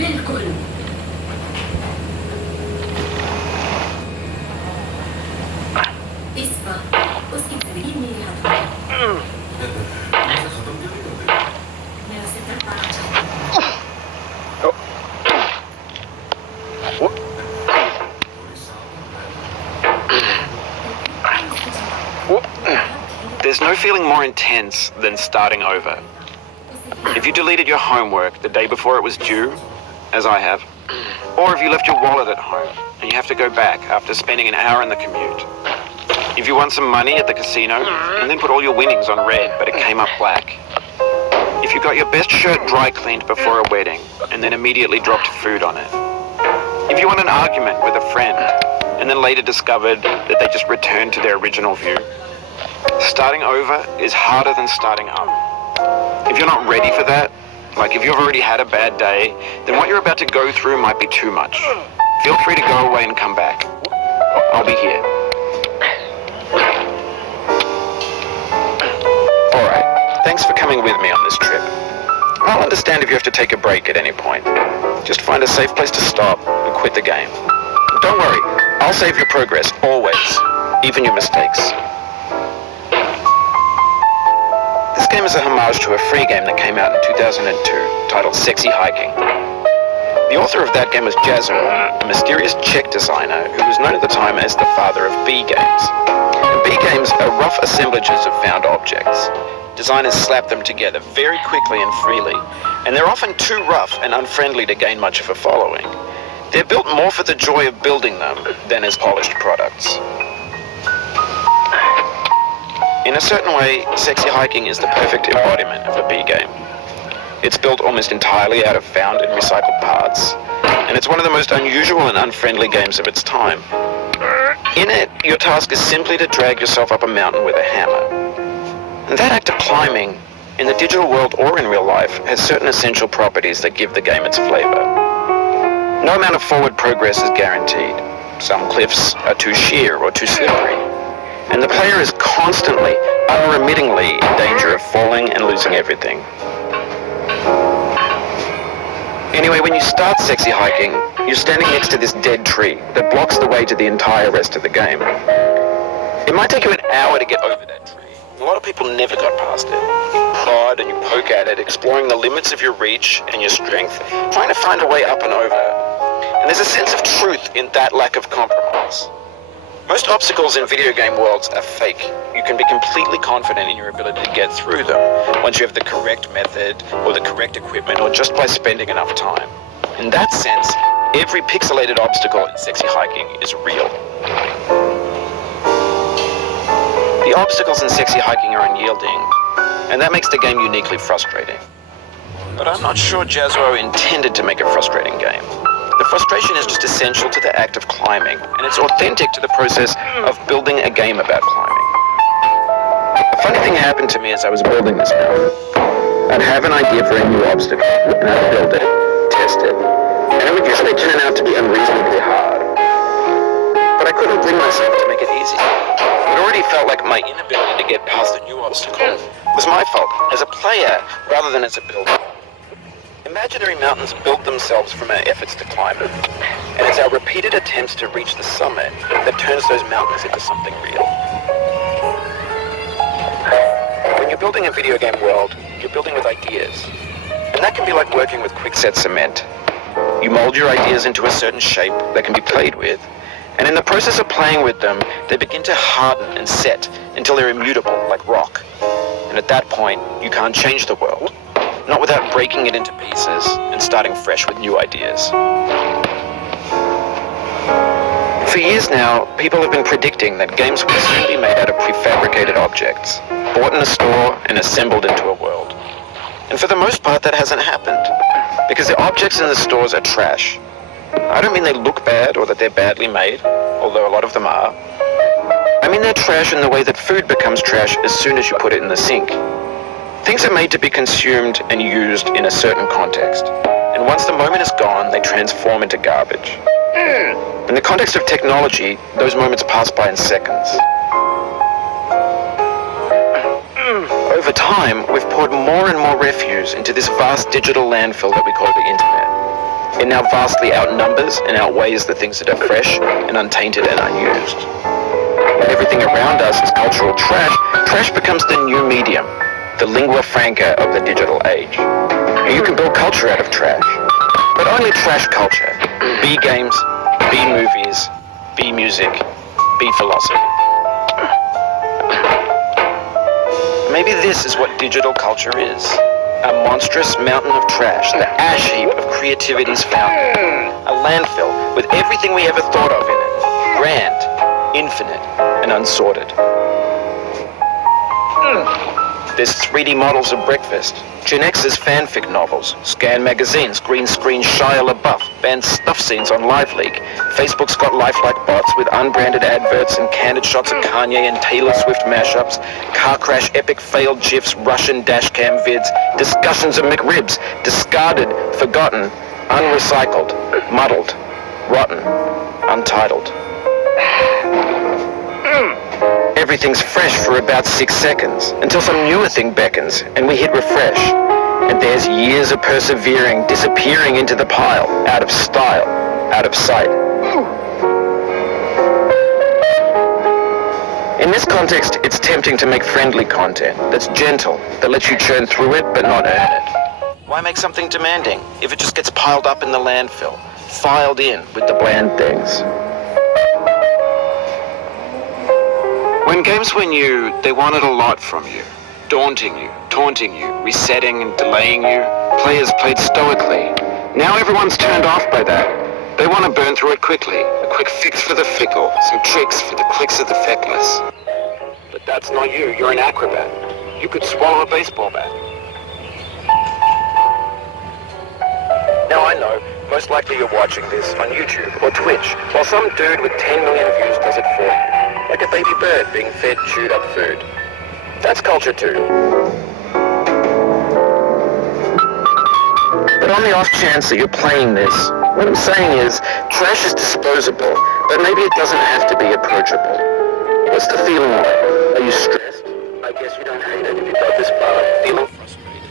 बिल्कुल। इस वक्त उसकी जिंदगी मेरे हाथों में है। मैं उसे तक पाना चाहती हूँ। There's no feeling more intense than starting over. If you deleted your homework the day before it was due, as I have, or if you left your wallet at home and you have to go back after spending an hour in the commute. If you won some money at the casino and then put all your winnings on red but it came up black. If you got your best shirt dry cleaned before a wedding and then immediately dropped food on it. If you won an argument with a friend and then later discovered that they just returned to their original view. Starting over is harder than starting up. If you're not ready for that, like if you've already had a bad day, then what you're about to go through might be too much. Feel free to go away and come back. I'll be here. Alright, thanks for coming with me on this trip. I'll understand if you have to take a break at any point. Just find a safe place to stop and quit the game. Don't worry, I'll save your progress, always, even your mistakes. This game is a homage to a free game that came out in 2002, titled Sexy Hiking. The author of that game was Jazzo, a mysterious Czech designer who was known at the time as the father of B games. And B games are rough assemblages of found objects. Designers slap them together very quickly and freely, and they're often too rough and unfriendly to gain much of a following. They're built more for the joy of building them than as polished products. In a certain way, Sexy Hiking is the perfect embodiment of a B game. It's built almost entirely out of found and recycled parts, and it's one of the most unusual and unfriendly games of its time. In it, your task is simply to drag yourself up a mountain with a hammer. And that act of climbing, in the digital world or in real life, has certain essential properties that give the game its flavor. No amount of forward progress is guaranteed. Some cliffs are too sheer or too slippery. And the player is constantly, unremittingly in danger of falling and losing everything. Anyway, when you start Sexy Hiking, you're standing next to this dead tree that blocks the way to the entire rest of the game. It might take you an hour to get over that tree. A lot of people never got past it. You prod and you poke at it, exploring the limits of your reach and your strength, trying to find a way up and over. And there's a sense of truth in that lack of compromise. Most obstacles in video game worlds are fake. You can be completely confident in your ability to get through them once you have the correct method or the correct equipment or just by spending enough time. In that sense, every pixelated obstacle in Sexy Hiking is real. The obstacles in Sexy Hiking are unyielding, and that makes the game uniquely frustrating. But I'm not sure Jazzo intended to make a frustrating game. The frustration is just essential to the act of climbing, and it's authentic to the process of building a game about climbing. A funny thing happened to me as I was building this mountain. I'd have an idea for a new obstacle, and I'd build it, test it, and it would usually turn out to be unreasonably hard. But I couldn't bring myself to make it easy. It already felt like my inability to get past a new obstacle was my fault as a player rather than as a builder. Imaginary mountains build themselves from our efforts to climb them, and it's our repeated attempts to reach the summit that turns those mountains into something real. When you're building a video game world, you're building with ideas, and that can be like working with quickset cement. You mold your ideas into a certain shape that can be played with, and in the process of playing with them, they begin to harden and set until they're immutable, like rock. And at that point, you can't change the world. Not without breaking it into pieces and starting fresh with new ideas. For years now, people have been predicting that games will soon be made out of prefabricated objects, bought in a store and assembled into a world. And for the most part, that hasn't happened, because the objects in the stores are trash. I don't mean they look bad or that they're badly made, although a lot of them are. I mean they're trash in the way that food becomes trash as soon as you put it in the sink. Things are made to be consumed and used in a certain context, and once the moment is gone, they transform into garbage. In the context of technology, those moments pass by in seconds. Over time, we've poured more and more refuse into this vast digital landfill that we call the internet. It now vastly outnumbers and outweighs the things that are fresh and untainted and unused. When everything around us is cultural trash, trash becomes the new medium, the lingua franca of the digital age. You can build culture out of trash, but only trash culture. B games, B movies, B music, B philosophy. Maybe this is what digital culture is. A monstrous mountain of trash, the ash heap of creativity's fountain. A landfill with everything we ever thought of in it. Grand, infinite, and unsorted. There's 3D models of breakfast, Gen X's fanfic novels, Scan magazines, green screen Shia LaBeouf, banned stuff scenes on LiveLeak. Facebook's got lifelike bots with unbranded adverts and candid shots of Kanye and Taylor Swift mashups, car crash epic failed GIFs, Russian dashcam vids, discussions of McRibs, discarded, forgotten, unrecycled, muddled, rotten, untitled. Everything's fresh for about 6 seconds, until some newer thing beckons, and we hit refresh. And there's years of persevering, disappearing into the pile, out of style, out of sight. In this context, it's tempting to make friendly content that's gentle, that lets you churn through it but not earn it. Why make something demanding if it just gets piled up in the landfill, filed in with the bland things? When games were new, they wanted a lot from you. Daunting you, taunting you, resetting and delaying you. Players played stoically. Now everyone's turned off by that. They want to burn through it quickly. A quick fix for the fickle, some tricks for the clicks of the feckless. But that's not you. You're an acrobat. You could swallow a baseball bat. Now I know, most likely you're watching this on YouTube or Twitch, while some dude with 10 million views does it for you. Like a baby bird being fed chewed up food. That's culture too. But on the off chance that you're playing this, what I'm saying is, trash is disposable, but maybe it doesn't have to be approachable. What's the feeling like? Are you stressed? I guess you don't hate it if you got this far. Feeling frustrated.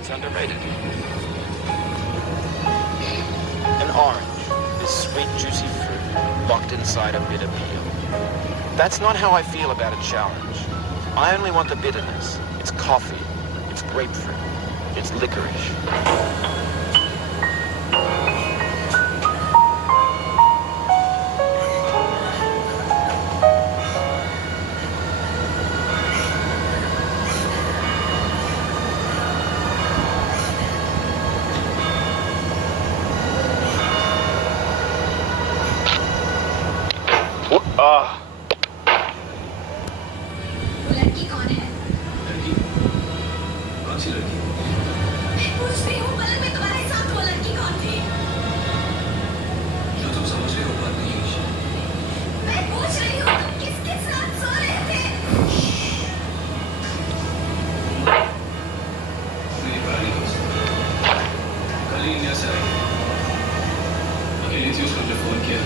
It's underrated. An orange is sweet, juicy fruit, locked inside a bitter peel. That's not how I feel about a challenge. I only want the bitterness. It's coffee. It's grapefruit. It's licorice. लड़की कौन है? लड़की? कौन सी लड़की? मैं पूछ रही हूँ, बगल में तुम्हारे साथ वो लड़की कौन थी? जो तुम समझ रहे हो बात नहीं है ईशा। मैं पूछ रही हूँ, तुम किसके साथ सो रहे थे? मेरी पुरानी दोस्त कल ही इंडिया से आई। अकेली थी, उसको मुझे फोन किया,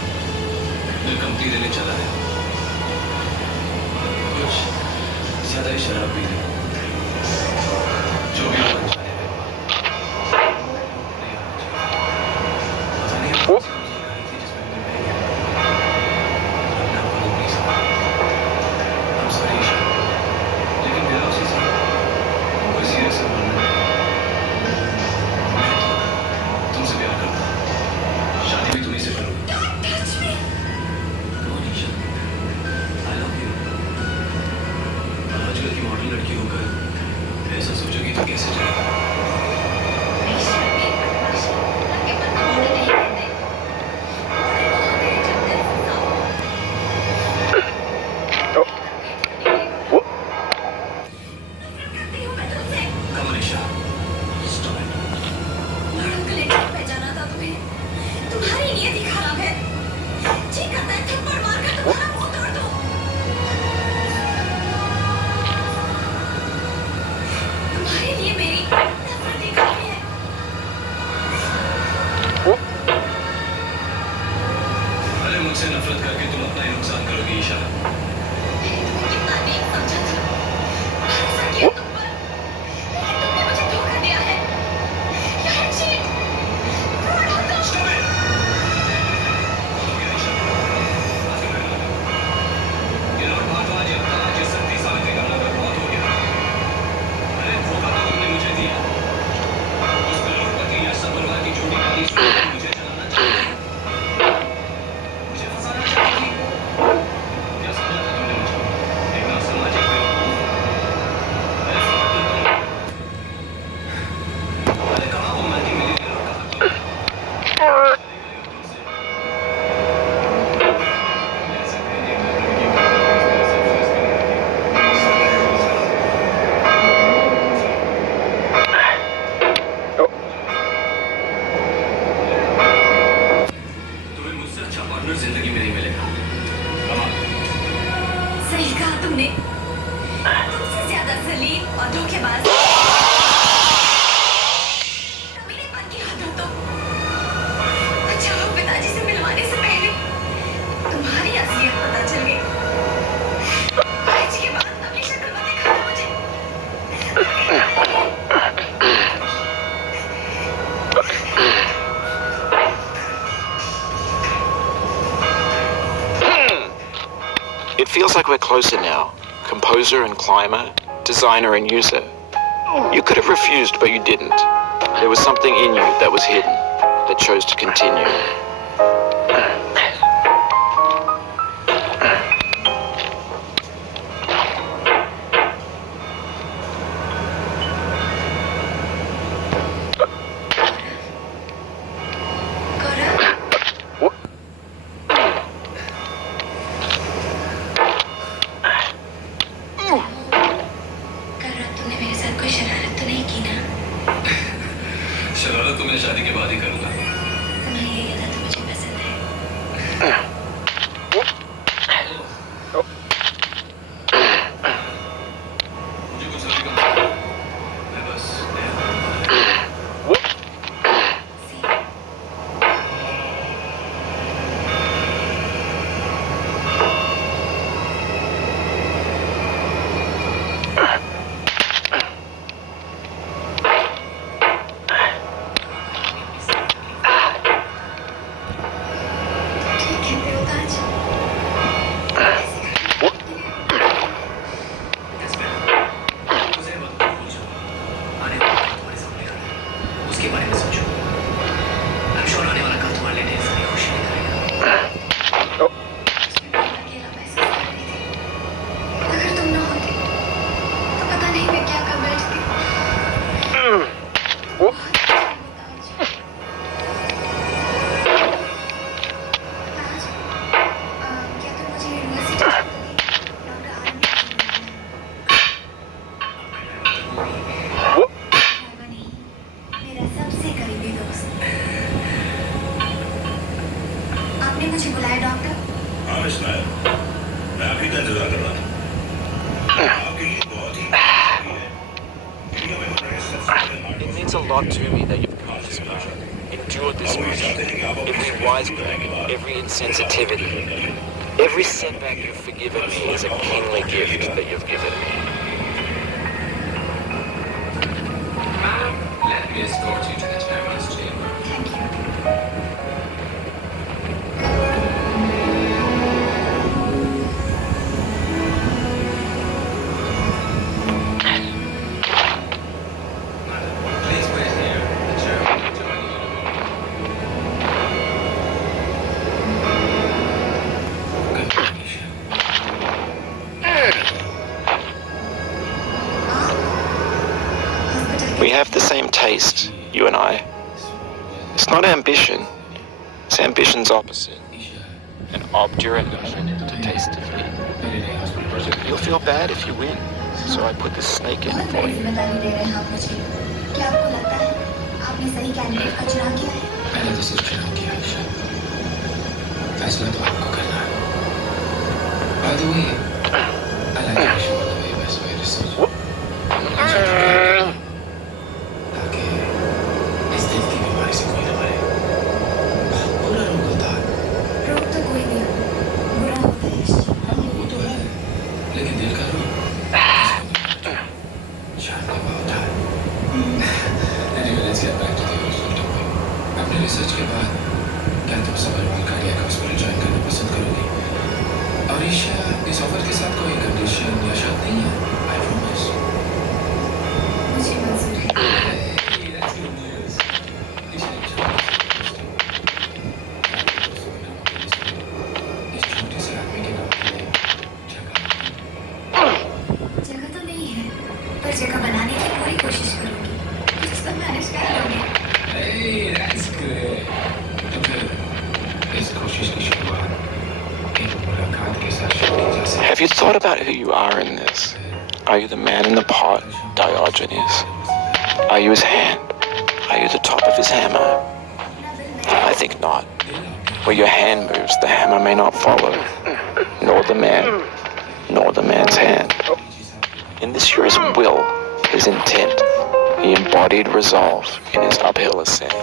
मैं कंपनी देने चला है। कुछ ज्यादा ही शराब पी ली। जो भी होना चाहिए नहीं आना चाहिए। पता नहीं कौन सी मुझे गाड़ी थी जिसमें मैं बह गया। अपने आप को रोक नहीं सका। I'm sorry ईशा, लेकिन मेरा उसी से कोई सीरियस संबंध नहीं। मैं तुमसे प्यार करता हूँ। शादी भी तुम्हीं से करूँगा। Don't touch me. कौन ईशा? I love you। आजकल की मॉडर्न लड़की होकर ऐसा सोचोगी तो कैसे चलेगा? नहीं शर्मी, बदमाशी, लड़के पर कमाने नहीं देते। बड़े वो होते हैं जब दिल से साफ हो। करती हूँ मैं तुमसे। Come on Isha, stop it। लड़क के लेकर पे जाना था तुम्हें। तुम्हारी नियति खराब है। जी करता है थप्पड़ मारकर तुम्हारा मुंह तोड़ दूं। तुम्हारे लिए मेरी नफरत ही काफी है। अरे मुझसे नफरत करके तुम अपना ही नुकसान करोगी ईशा। मैंने तुम्हें कितना नेक समझा था। भरोसा किया तुम पर। लेकिन तुमने मुझे धोखा दिया है। You're a cheat. फ्रॉड हो तुम। feels like we're closer now. Composer and climber, designer and user. You could have refused, but you didn't. There was something in you that was hidden, that chose to continue. शरारत तो मैं शादी के बाद ही करूंगा। तुम्हें ये याद तो मुझे पसंद है। मुझे कुछ अभी कम मैं बस मुझे बुलाया डॉक्टर? हाँ मिस नायर, मैं अभी का इंतजार कर रहा था। आपके लिए बहुत ही है। दुनिया में हो रहे सबसे It means a lot to me that you've come this far, endured this much, every wisecrack, every insensitivity, every setback you've forgiven me is a kingly gift that you've given me. Let me escort you to the chairman's chamber. Thank you. Please wait here. The chairman will join you in a moment. Good morning, Isha. We have the same taste, you and I. It's not ambition. It's ambition's opposite. An obdurate to taste defeat. You'll feel bad if you win, so I put this snake in बहुत for बड़ी you. जिम्मेदारी दे रहे हैं आप मुझे। क्या आपको लगता है आपने सही कैंडिडेट का चुनाव किया है? मैंने तो सिर्फ चुनाव किया ईशा। फैसला तो आपको करना है। By the way, I like to wish you all the very best for your research. ताकि इस दिल की बीमारी से कोई न मरे। बहुत बुरा रोग होता है। रोग तो कोई भी हो, बुरा होता है यश। हाँ, वो तो है। लेकिन दिल का रोग जानलेवा होता है। Anyway, let's get back to the original topic. अपने रिसर्च के बाद क्या तुम सबरवाल कार्डियक हॉस्पिटल ज्वाइन करना पसंद करोगी? और ईशा, इस ऑफर के साथ कोई कंडीशन या शर्त नहीं है। I promise. मुझे मंजूर है। Hey, that's good news. Isha, इस छोटे से आदमी के नाम के लिए जगह जगह तो नहीं है, पर जगह बनाने की पूरी कोशिश करूंगी। कुछ तो मैनेज कर लूंगी। Hey, that's good. तो फिर इस कोशिश की शुरुआत एक मुलाकात के साथ शुरू की जा सकती है। Have you thought about who you are in this? Are you the man in the pot, Diogenes? Are you his hand? Are you the top of his hammer? I think not. Where your hand moves, the hammer may not follow, nor the man, nor the man's hand. In this you're his will, his intent. He embodied resolve in his uphill ascent.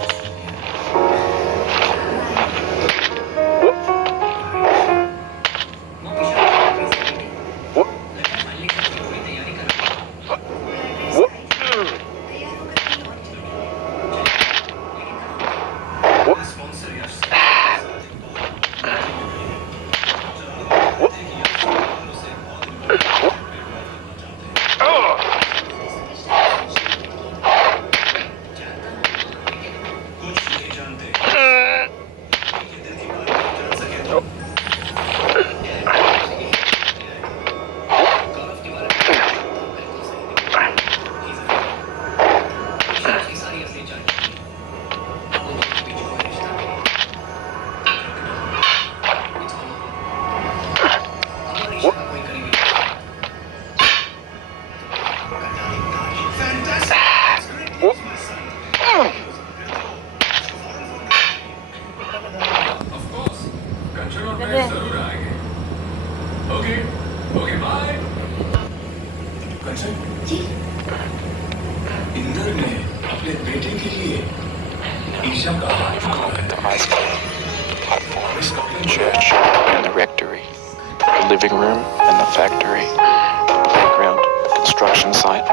अबे जरूर आएंगे। Okay okay bye. Kanchan, ji Inder ने अपने बेटे के लिए ईशा का हाथ मांगा है। The high school, platform, इस कपड़े the में church, and the rectory, the living room and the factory, the playground, the construction site.